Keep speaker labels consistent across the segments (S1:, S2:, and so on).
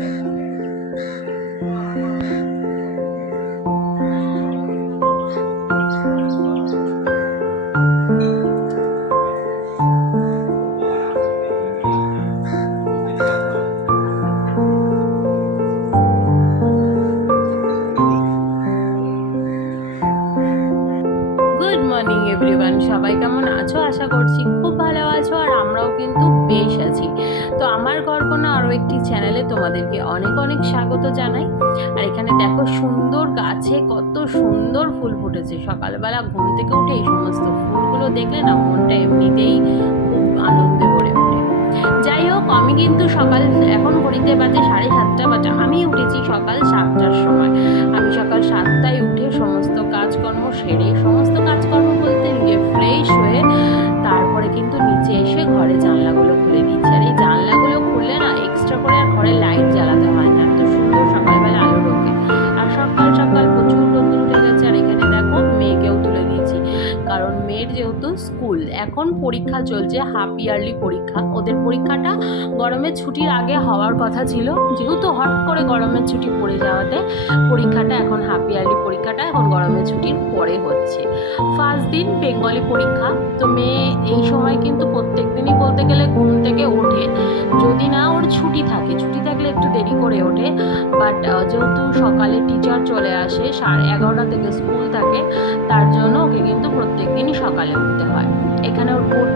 S1: Yeah. একটি চ্যানেলে তোমাদেরকে অনেক অনেক স্বাগত জানাই। আর এখানে দেখো সুন্দর গাছে কত সুন্দর ফুল ফুটেছে। সকালবেলা ঘুম থেকে উঠে এই সমস্ত ফুলগুলো দেখলে না মনটা এমনিতেই খুব আনন্দে ভরে ওঠে। যাই হোক, আমি কিন্তু সকাল, এখন ঘড়িতে বাজে সাড়ে সাতটা বাজে। আমি উঠেছি সকাল সাতটার সময়। এখন পরীক্ষা চলছে হাফ ইয়ারলি পরীক্ষা। ওদের পরীক্ষাটা গরমের ছুটির আগে হওয়ার কথা ছিল। যেহেতু হট করে গরমের ছুটি পড়ে যাওয়াতে পরীক্ষাটা এখন হাফ ইয়ারলি পরীক্ষাটা এখন গরমের ছুটির পরে হচ্ছে। ফার্স্ট দিন বেঙ্গলি পরীক্ষা। তো মেয়ে এই সময় কিন্তু প্রত্যেক দিনই বলতে গেলে ঘুম থেকে ওঠে। যদি না ওর ছুটি থাকে, ছুটি থাকলে একটু দেরি করে ওঠে। বাট যেহেতু সকালে টিচার চলে আসে, সাড়ে এগারোটা থেকে স্কুল থাকে, তার জন্য ওকে কিন্তু প্রত্যেক দিনই সকালে উঠতে হয়। এখানে ওর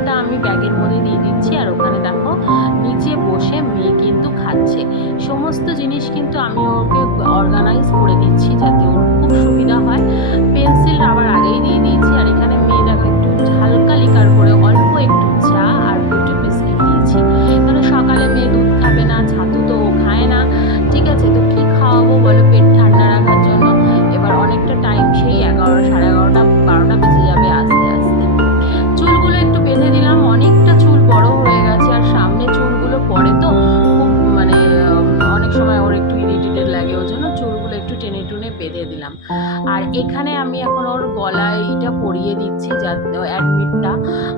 S1: অ্যাডমিটটা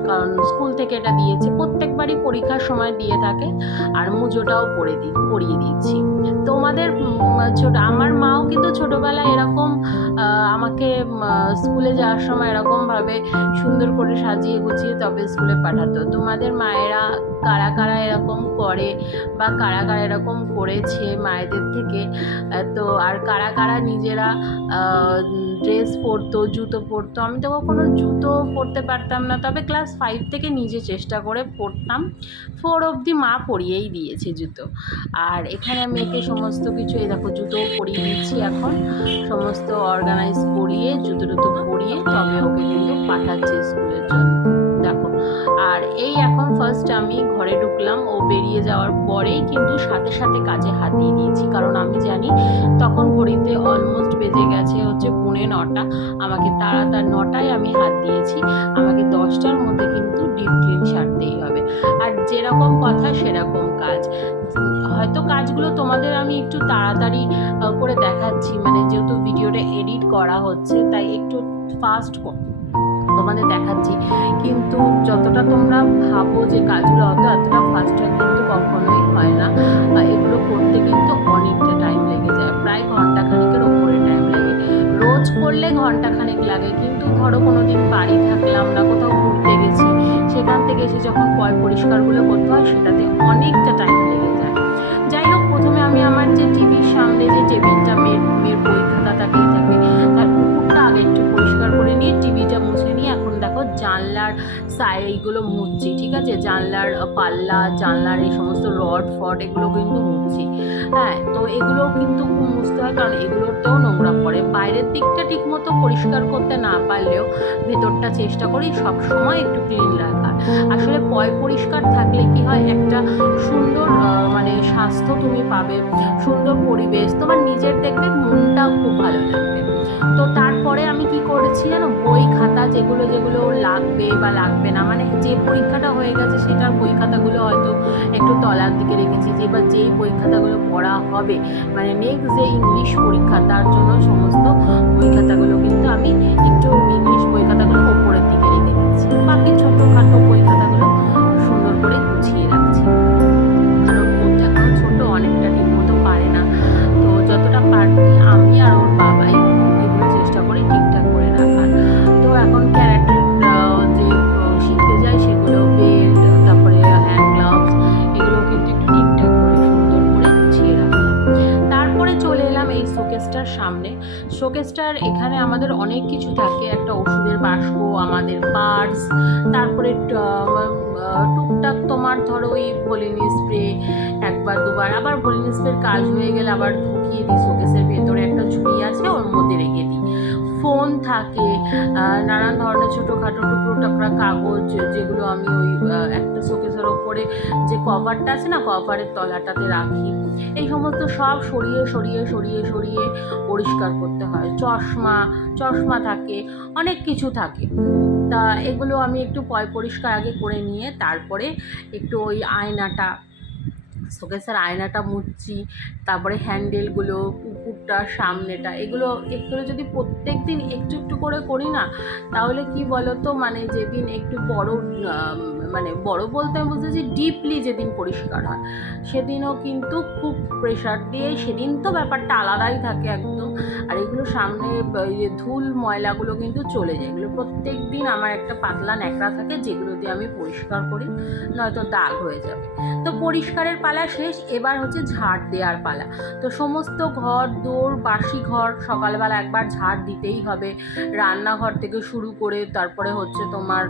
S1: কারণ স্কুল থেকে এটা দিয়েছে। প্রত্যেকবারই পরীক্ষার সময় দিয়ে থাকে আর মুজোটাও পরে দিই পরিয়ে দিয়েছি। তোমাদের ছোট, আমার মাও কিন্তু ছোটোবেলায় এরকম আমাকে স্কুলে যাওয়ার সময় এরকমভাবে সুন্দর করে সাজিয়ে গুছিয়ে তবে স্কুলে পাঠাতো। তোমাদের মায়েরা কারা কারা এরকম করে বা কারা কারা এরকম করেছে মায়েদের থেকে? তো আর কারা কারা নিজেরা ড্রেস পরতো, জুতো পরতো। আমি তো কখনো জুতো পরতে পারতাম না, তবে ক্লাস ফাইভ থেকে নিজে চেষ্টা করে পরতাম। ফোর অবধি মা পরিয়েই দিয়েছে জুতো। আর এখানে আমি একে সমস্ত কিছু, এই দেখো জুতোও পরিয়ে দিচ্ছি এখন। সমস্ত অর্গানাইজ করিয়ে, জুতো টুতো পরিয়ে তবে ওকে কিন্তু পাঠাচ্ছি স্কুলের জন্য। আর এই এখন ফার্স্ট আমি ঘরে ঢুকলাম, ও বেরিয়ে যাওয়ার পরেই কিন্তু সাথে সাথে কাজে হাত দিয়ে দিয়েছি। কারণ আমি জানি তখন ঘড়িতে অলমোস্ট বেজে গেছে হচ্ছে পুনে নটা। আমাকে তাড়াতাড়ি নটায় আমি হাত দিয়েছি। আমাকে দশটার মধ্যে কিন্তু ডিপ ক্লিন সারতেই হবে। আর যেরকম কথা সেরকম কাজ। হয়তো কাজগুলো তোমাদের আমি একটু তাড়াতাড়ি করে দেখাচ্ছি। মানে যেহেতু ভিডিওটা এডিট করা হচ্ছে, তাই একটু ফাস্ট তোমাদের দেখাচ্ছি। কিন্তু যতটা তোমরা ভাবো যে কাজগুলো অত এতটা ফাস্ট হয়, কিন্তু কখনোই হয় না। এগুলো করতে কিন্তু অনেকটা টাইম লেগে যায়। প্রায় ঘণ্টা খানিকের ওপরে টাইম লাগে। রোজ করলে ঘণ্টা খানিক লাগে, কিন্তু ধরো কোনো দিন বাড়ি থাকলাম না, কোথাও ঘুরতে গেছি, সেখান থেকে এসে যখন পয় পরিষ্কারগুলো করতে হয়, সেটাতে অনেকটা টাইম সাই এইগুলো মুছছি, ঠিক আছে? জানলার পাল্লা, জানলার এই সমস্ত রড, ফড এগুলো কিন্তু মুছছি। হ্যাঁ তো এগুলো কিন্তু মুছতে হয় কারণ এগুলোতেও নোংরা পড়ে। বাইরের দিকটা ঠিকমতো পরিষ্কার করতে না পারলেও ভেতরটা চেষ্টা করি সবসময় একটু ক্লিন রাখার। আসলে পয় পরিষ্কার থাকলে কি হয়, একটা সুন্দর মানে স্বাস্থ্য তুমি পাবে, সুন্দর পরিবেশ। তোমার নিজের দেখবে মনটাও খুব ভালো লাগবে। তো তারপরে আমি কি করেছি জানো? বই খাতা যেগুলো যেগুলো লাগবে বা লাগবে না মানে যে পরীক্ষাটা হয়ে গেছে সেটার বই খাতাগুলো হয়তো একটু তলার দিকে রেখেছি, যে বা যেই বই খাতাগুলো পড়া হবে মানে নেক্সট যে ইংলিশ পরীক্ষা, তার জন্য সমস্ত শোকেসটার এখানে আমাদের অনেক কিছু থাকে। একটা ওষুধের বাস্ক আমাদের পার্স, তারপরে টুকটাক তোমার ধরো ওই ভলিনি স্প্রে একবার, দুবার, আবার ভলিনি স্প্রের কাজ হয়ে গেলে আবার ঢুকিয়ে দিই শোকেসের ভেতরে। একটা ঝুড়ি আছে, ওর মধ্যে রেখে দিই। ফোন থাকে নানান ধরনের ছোটোখাটো টুকরো টাকরা কাগজ যেগুলো আমি ওই একটা শোকেসের ওপরে যে কভারটা আছে না, কভারের তলাটাতে রাখি। এই সমস্ত সব সরিয়ে সরিয়ে সরিয়ে সরিয়ে পরিষ্কার করতে হয়। চশমা চশমা থাকে, অনেক কিছু থাকে। তা এগুলো আমি একটু পয়, পরিষ্কার আগে করে নিয়ে তারপরে একটু ওই আয়নাটা শোকেসের আয়নাটা মুছছি তারপরে হ্যান্ডেলগুলো, কুকুরটা, সামনেটা, এগুলো এগুলো যদি প্রত্যেক দিন একটু একটু করে করি না, তাহলে কি বলো তো মানে যেদিন একটু বড় মানে বড় বলতে আমি বুঝতেছি ডিপলি যেদিন পরিষ্কার হয়, সেদিনও কিন্তু খুব প্রেশার দিয়ে, সেদিন তো ব্যাপারটা আলাদাই থাকে একদম, আর এগুলো সামনে যে ধুল ময়লাগুলো কিন্তু চলে যায়, এগুলো প্রত্যেক দিন আমার একটা পাতলা ন্যাকড়া থাকে, যেগুলো দিয়ে আমি পরিষ্কার করি, নয়তো দাগ হয়ে যাবে। তো পরিষ্কারের পালা শেষ, এবার হচ্ছে ঝাড় দেওয়ার পালা। তো সমস্ত ঘর দৌড় বাসি ঘর সকালবেলা একবার ঝাড় দিতেই হবে। রান্নাঘর থেকে শুরু করে তারপরে হচ্ছে তোমার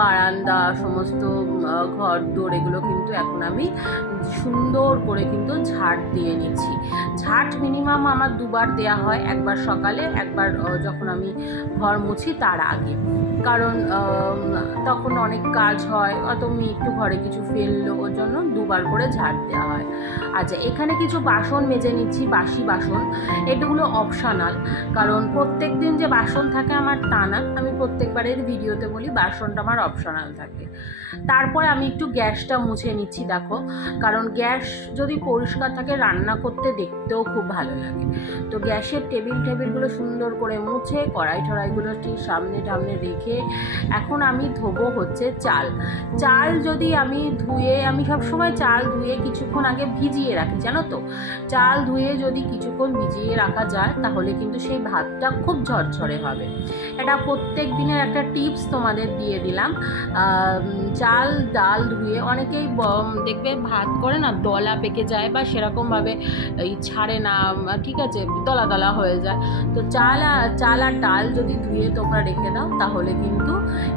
S1: বারান্দা, সমস্ত ঘর দৌড় এগুলো কিন্তু এখন আমি সুন্দর করে কিন্তু ঝাড় দিয়ে নিচ্ছি। ঝাড় মিনিমাম আমার দুবার দেয়া হয়, একবার সকালে, একবার যখন আমি ঘর মুছি তার আগে। কারণ তখন অনেক কাজ হয়। অত মেয়ে একটু ঘরে কিছু ফেলল, ওর জন্য দুবার করে ঝাড় দেওয়া হয়। আচ্ছা এখানে কিছু বাসন মেজে নিচ্ছি, বাসি বাসন। এগুলো অপশনাল কারণ প্রত্যেক দিন যে বাসন থাকে আমার তা না। আমি প্রত্যেকবারের ভিডিওতে বলি বাসনটা আমার অপশনাল থাকে। তারপরে আমি একটু গ্যাসটা মুছে নিচ্ছি, দেখো। কারণ গ্যাস যদি পরিষ্কার থাকে, রান্না করতে দেখতেও খুব ভালো লাগে। তো গ্যাসের টেবিল, টেবিলগুলো সুন্দর করে মুছে কড়াই টড়াইগুলো ঠিক সামনে টামনে রেখে এখন আমি ধোবো হচ্ছে চাল। চাল যদি আমি ধুয়ে, আমি সবসময় চাল ধুয়ে কিছুক্ষণ আগে ভিজিয়ে রাখি, জানো তো? চাল ধুয়ে যদি কিছুক্ষণ ভিজিয়ে রাখা যায়, তাহলে কিন্তু সেই ভাতটা খুব ঝরঝরে হবে। এটা প্রত্যেক দিনের একটা টিপস তোমাদের দিয়ে দিলাম। চাল, ডাল ধুয়ে অনেকেই দেখবে ভাত করে না, দলা পেকে যায় বা সেরকমভাবে এই ছাড়ে না, ঠিক আছে, দলা দলা হয়ে যায়। তো চাল চাল আর ডাল যদি ধুয়ে তোমরা রেখে দাও, তাহলে কিন্তু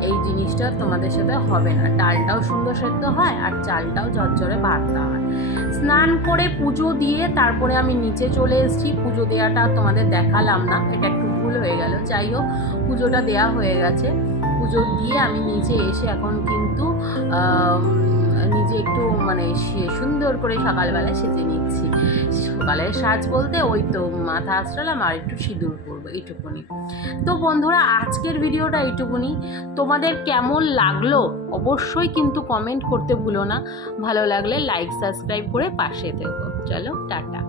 S1: এই জিনিসটা তোমাদের সাথে হবে না। ডালটাও সুন্দর সেদ্ধ হয় আর চালটাও ঝরঝরে ভাতটা হয়। স্নান করে পুজো দিয়ে তারপরে আমি নিচে চলে এসেছি। পুজো দেওয়াটা তোমাদের দেখালাম না, এটা একটু ভুল হয়ে গেল। যাই হোক, পুজোটা দেওয়া হয়ে গেছে। পুজো দিয়ে আমি নিচে এসে এখন কিন্তু নিজে একটু মানে সুন্দর করে সকালবেলায় সেজে নিচ্ছি। সকালের সাজ বলতে ওই তো মাথা আশ্রালাম আর একটু সিঁদুর করব এইটুকুনি। তো বন্ধুরা, আজকের ভিডিওটা এইটুকুনি। তোমাদের কেমন লাগল অবশ্যই কিন্তু কমেন্ট করতে ভুলো না। ভালো লাগলে লাইক সাবস্ক্রাইব করে পাশে দেবো চলো, টাটা।